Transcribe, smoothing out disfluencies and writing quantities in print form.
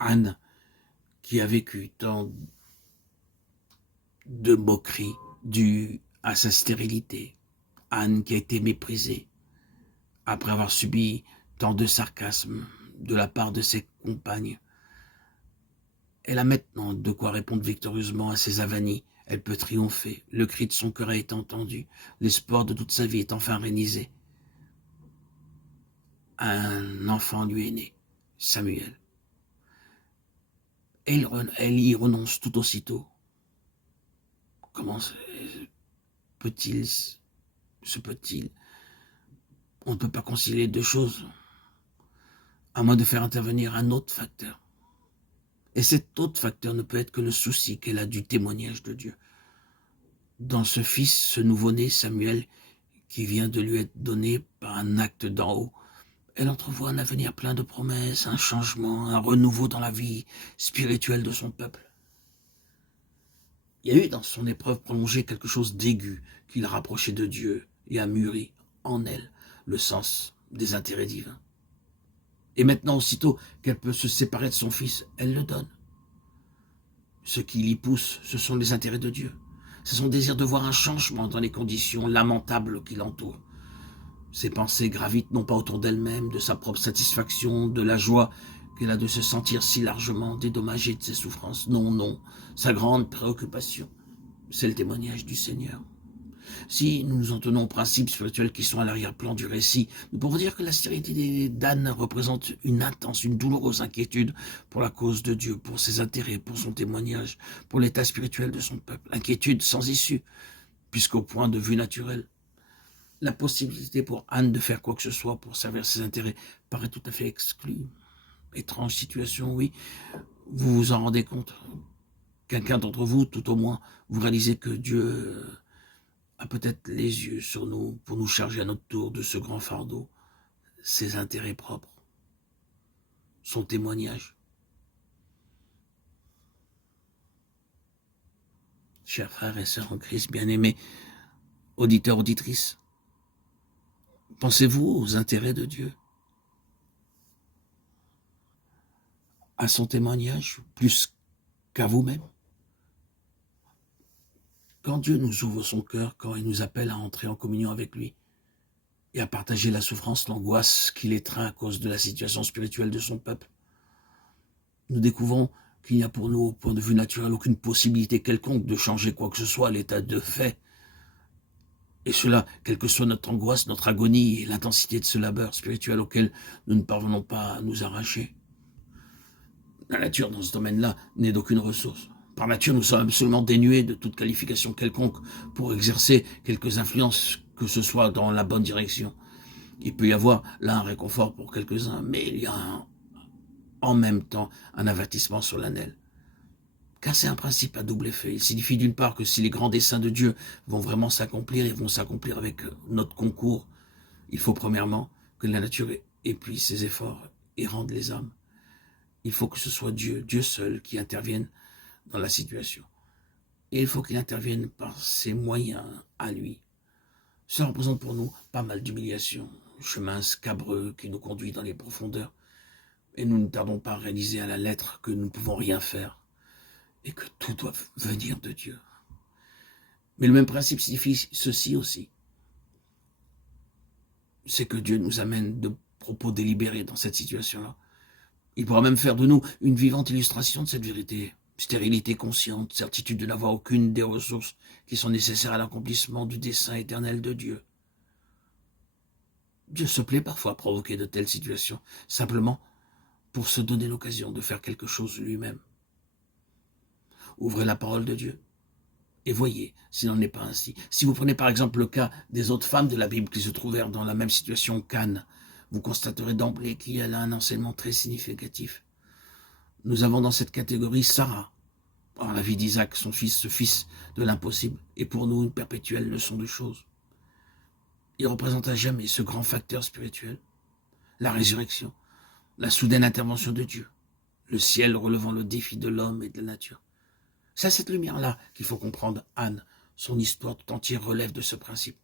Anne, qui a vécu tant de moqueries dues à sa stérilité. Anne qui a été méprisée après avoir subi tant de sarcasme de la part de ses compagnes. Elle a maintenant de quoi répondre victorieusement à ses avanies. Elle peut triompher. Le cri de son cœur a été entendu. L'espoir de toute sa vie est enfin réalisé. Un enfant lui est né, Samuel. Elle y renonce tout aussitôt. Comment se peut-il? On ne peut pas concilier deux choses, à moins de faire intervenir un autre facteur. Et cet autre facteur ne peut être que le souci qu'elle a du témoignage de Dieu. Dans ce fils, ce nouveau-né, Samuel, qui vient de lui être donné par un acte d'en haut, elle entrevoit un avenir plein de promesses, un changement, un renouveau dans la vie spirituelle de son peuple. Il y a eu dans son épreuve prolongée quelque chose d'aigu qui l'a rapproché de Dieu et a mûri en elle le sens des intérêts divins. Et maintenant, aussitôt qu'elle peut se séparer de son fils, elle le donne. Ce qui l'y pousse, ce sont les intérêts de Dieu. C'est son désir de voir un changement dans les conditions lamentables qui l'entourent. Ses pensées gravitent non pas autour d'elle-même, de sa propre satisfaction, de la joie qu'elle a de se sentir si largement dédommagée de ses souffrances. Non, non, sa grande préoccupation, c'est le témoignage du Seigneur. Si nous nous en tenons aux principes spirituels qui sont à l'arrière-plan du récit, nous pouvons dire que la stérilité d'Anne représente une intense, une douloureuse inquiétude pour la cause de Dieu, pour ses intérêts, pour son témoignage, pour l'état spirituel de son peuple. Inquiétude sans issue, puisqu'au point de vue naturel, la possibilité pour Anne de faire quoi que ce soit pour servir ses intérêts paraît tout à fait exclue. Étrange situation, oui. Vous vous en rendez compte? Quelqu'un d'entre vous, tout au moins, vous réalisez que Dieu a peut-être les yeux sur nous pour nous charger à notre tour de ce grand fardeau, ses intérêts propres, son témoignage. Chers frères et sœurs en Christ, bien-aimés, auditeurs, auditrices, pensez-vous aux intérêts de Dieu, à son témoignage, plus qu'à vous-même? Quand Dieu nous ouvre son cœur, quand il nous appelle à entrer en communion avec lui et à partager la souffrance, l'angoisse qu'il étreint à cause de la situation spirituelle de son peuple, nous découvrons qu'il n'y a pour nous, au point de vue naturel, aucune possibilité quelconque de changer quoi que ce soit à l'état de fait. Et cela, quelle que soit notre angoisse, notre agonie et l'intensité de ce labeur spirituel auquel nous ne parvenons pas à nous arracher. La nature, dans ce domaine-là, n'est d'aucune ressource. Par nature, nous sommes absolument dénués de toute qualification quelconque pour exercer quelques influences, que ce soit dans la bonne direction. Il peut y avoir là un réconfort pour quelques-uns, mais il y a en même temps un avertissement solennel. Car c'est un principe à double effet. Il signifie d'une part que si les grands desseins de Dieu vont vraiment s'accomplir, ils vont s'accomplir avec notre concours. Il faut premièrement que la nature épuise ses efforts et rende les âmes. Il faut que ce soit Dieu, Dieu seul, qui intervienne dans la situation. Et il faut qu'il intervienne par ses moyens à lui. Cela représente pour nous pas mal d'humiliation, chemin scabreux qui nous conduit dans les profondeurs. Et nous ne tardons pas à réaliser à la lettre que nous ne pouvons rien faire et que tout doit venir de Dieu. Mais le même principe signifie ceci aussi. C'est que Dieu nous amène de propos délibérés dans cette situation-là. Il pourra même faire de nous une vivante illustration de cette vérité. Stérilité consciente, certitude de n'avoir aucune des ressources qui sont nécessaires à l'accomplissement du dessein éternel de Dieu. Dieu se plaît parfois à provoquer de telles situations, simplement pour se donner l'occasion de faire quelque chose lui-même. Ouvrez la parole de Dieu et voyez s'il n'en est pas ainsi. Si vous prenez par exemple le cas des autres femmes de la Bible qui se trouvèrent dans la même situation qu'Anne, vous constaterez d'emblée qu'il y a là un enseignement très significatif. Nous avons dans cette catégorie Sarah, par la vie d'Isaac, son fils, ce fils de l'impossible, est pour nous une perpétuelle leçon de choses. Il représente à jamais ce grand facteur spirituel, la résurrection, la soudaine intervention de Dieu, le ciel relevant le défi de l'homme et de la nature. C'est à cette lumière-là qu'il faut comprendre Anne. Son histoire tout entière relève de ce principe.